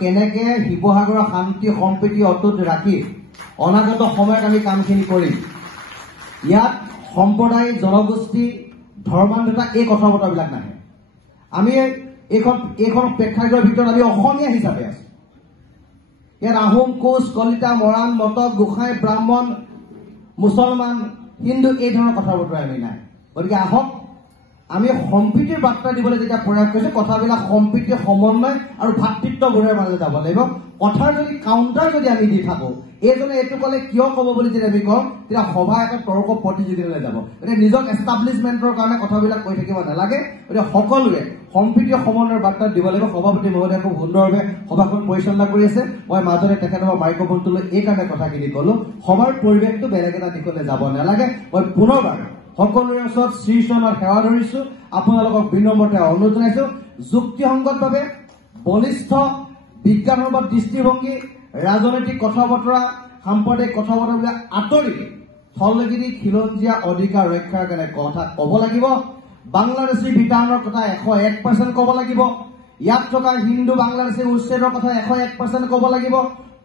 কেনেকে শিৱসাগৰৰ শান্তি সম্প্ৰীতি অটুট ৰাখি অনাগত সময়ত আমি কামখিনি কৰিম। ইয়াত সম্প্ৰদায়, জনগোষ্ঠী, ধৰ্মান্ধতা এই কথা বতৰাবিলাক নাহে। আমি এইখন প্ৰেক্ষাগৃহৰ ভিতৰত আমি অসমীয়া হিচাপে আছো। ইয়াত আহোম, কোচ, কলিতা, মৰাণ, মটক, গোসাঁই, ব্ৰাহ্মণ, মুছলমান, হিন্দু এই ধৰণৰ কথা বতৰা আমি নাই। গতিকে আহক আমি সম্প্ৰীতিৰ বাৰ্তা দিবলৈ যেতিয়া প্ৰয়াস কৰিছো, কথাবিলাক সম্প্ৰীতি, সমন্বয় আৰু ভাতৃত্ববোধৰ মাজত যাব লাগিব। কথাৰ যদি কাউণ্টাৰ যদি আমি দি থাকো, এইজনে এইটো ক'লে কিয় ক'ব বুলি যদি আমি কওঁ, তেতিয়া সভা এটা তৰ্ক প্ৰতিযোগিতালৈ যাব। গতিকে নিজৰ এষ্টাব্লিছমেণ্টৰ কাৰণে কথাবিলাক কৈ থাকিব নালাগে। গতিকে সকলোৱে সম্প্ৰীতি সমন্বয়ৰ বাৰ্তা দিব লাগিব। সভাপতি মহোদয়ে খুব সুন্দৰভাৱে সভাখন পৰিচালনা কৰি আছে। মই মাজতে তেখেতৰ মাইক্ৰফোনটো লৈ এই কাৰণে কথাখিনি ক'লো, সভাৰ পৰিৱেশটো বেলেগ এটা দিশলৈ যাব নালাগে। মই পুনৰবাৰ সকলোৰে ওচৰত শ্ৰীচৰণত সেৱা ধৰিছো, আপোনালোকক বিনম্ৰতাৰে অনুৰোধ জনাইছো, যুক্তিসংগতভাৱে বলিষ্ঠ বিজ্ঞানসন্মত দৃষ্টিভংগী, ৰাজনৈতিক কথা বতৰা, সাম্প্ৰদায়িক কথা বতৰাবিলাক আঁতৰি থলগিৰি খিলঞ্জীয়া অধিকাৰ ৰক্ষাৰ কাৰণে কথা ক'ব লাগিব। বাংলাদেশী বিধানৰ কথা 101% ক'ব লাগিব। ইয়াত থকা হিন্দু বাংলাদেশী উচ্ছেদৰ কথা 101% ক'ব লাগিব।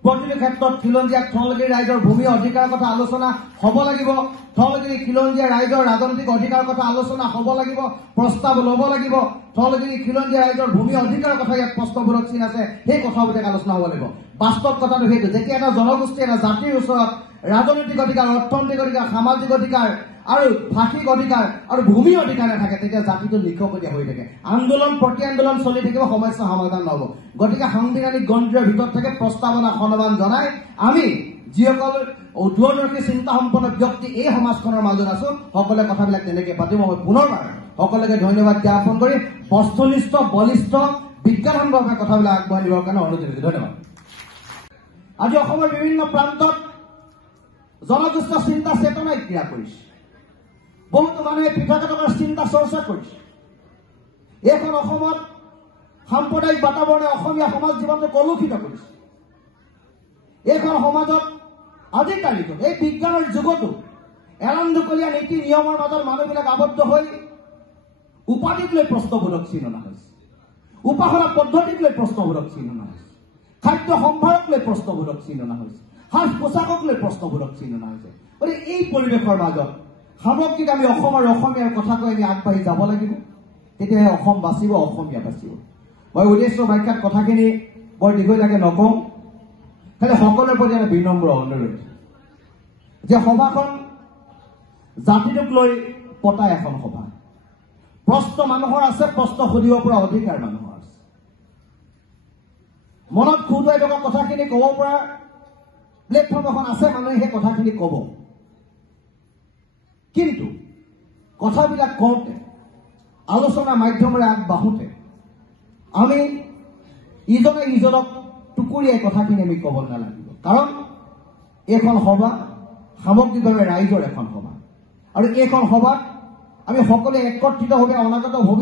প্ৰতিটো ক্ষেত্ৰত খিলঞ্জীয়া থলগিৰি ৰাইজৰ ভূমি অধিকাৰৰ কথা আলোচনা হ'ব লাগিব। থলগিৰি খিলঞ্জীয়া ৰাইজৰ ৰাজনৈতিক অধিকাৰৰ কথা আলোচনা হ'ব লাগিব, প্ৰস্তাৱ ল'ব লাগিব। থলগিৰি খিলঞ্জীয়া ৰাইজৰ ভূমি অধিকাৰৰ কথা ইয়াত প্ৰশ্নবোধক চিন আছে, সেই কথাবিলাক আলোচনা হ'ব লাগিব। বাস্তৱ কথাটো সেইটো, যেতিয়া এটা জনগোষ্ঠী, এটা জাতিৰ ওচৰত ৰাজনৈতিক অধিকাৰ, অৰ্থনৈতিক অধিকাৰ, সামাজিক অধিকাৰ আৰু ভাষিক অধিকাৰ আৰু ভূমি অধিকাৰ নাথাকে, তেতিয়া জাতিটো নিশকতীয়া হৈ থাকে। আন্দোলন প্ৰতি আন্দোলন চলি থাকিব, সমস্যা সমাধান নহ'ব। গতিকে সাংবিধানিক গণ্ডিৰ ভিতৰত থাকে প্ৰস্তাৱনা সন্মান জনাই আমি যিসকল দূৰদৰ্শী চিন্তা সম্পন্ন ব্যক্তি এই সমাজখনৰ মাজত আছো, সকলোৱে কথাবিলাক তেনেকে পাতিব। মই পুনৰবাৰ সকলোকে ধন্যবাদ জ্ঞাপন কৰি বস্তুনিষ্ঠ, বলিষ্ঠ, বিজ্ঞানসন্মতভাৱে কথাবিলাক আগবঢ়াই নিবৰ কাৰণে অনুৰোধ জনাইছো। ধন্যবাদ। আজি অসমৰ বিভিন্ন প্ৰান্তত জনগোষ্ঠীয় চিন্তা চেতনাই ক্ৰিয়া কৰিছে। বহুতো মানুহে পৃথকতাৰ চিন্তা চৰ্চা কৰিছে। এইখন অসমত সাম্প্ৰদায়িক বাতাবৰণে অসমীয়া সমাজ জীৱনটো কলুষিত কৰিছে। এইখন সমাজত আজিৰ তাৰিখত এই বিজ্ঞানৰ যুগতো এলান্ধকলীয়া নীতি নিয়মৰ মাজত মানুহবিলাক আবদ্ধ হৈ উপাধিক লৈ প্ৰশ্নবোধক চিন অনা হৈছে, উপাসনা পদ্ধতিক লৈ প্ৰশ্নবোধক চিন অনা হৈছে, খাদ্য সম্ভাৰক লৈ প্ৰশ্নবোধক চিন অনা হৈছে, সাজ পোছাকক লৈ প্ৰশ্নবোধক চিন অনা হৈছে। গতিকে এই পৰিৱেশৰ মাজত সামগ্ৰিক আমি অসম আৰু অসমীয়াৰ কথা কৈ আমি আগবাঢ়ি যাব লাগিব। তেতিয়াহে অসম বাচিব, অসমীয়া বাচিব। মই উদ্দেশ্য ব্যাখ্যাত কথাখিনি বৰ দীঘলীয়াকৈ নকওঁ, খালি সকলোৰে প্ৰতি এটা বিনম্ৰ অনুৰোধ যে সভাখন জাতিটোক লৈ পতা এখন সভা। প্ৰশ্ন মানুহৰ আছে, প্ৰশ্ন সুধিব পৰা অধিকাৰ মানুহৰ আছে। মনত খুঁজুৱাই থকা কথাখিনি ক'ব পৰা প্লেটফৰ্ম এখন আছে, মানুহে সেই কথাখিনি ক'ব। কিন্তু কথাবিলাক কওঁতে, আলোচনাৰ মাধ্যমেৰে আগবাঢ়োতে আমি ইজনে ইজনক টুকুৰিয়াই কথাখিনি আমি ক'ব নালাগিব। কাৰণ এইখন সভা সামগ্ৰিকভাৱে ৰাইজৰ এখন সভা, আৰু এইখন সভাত আমি সকলোৱে একত্ৰিতভাৱে অনাগত ভৱিষ্যত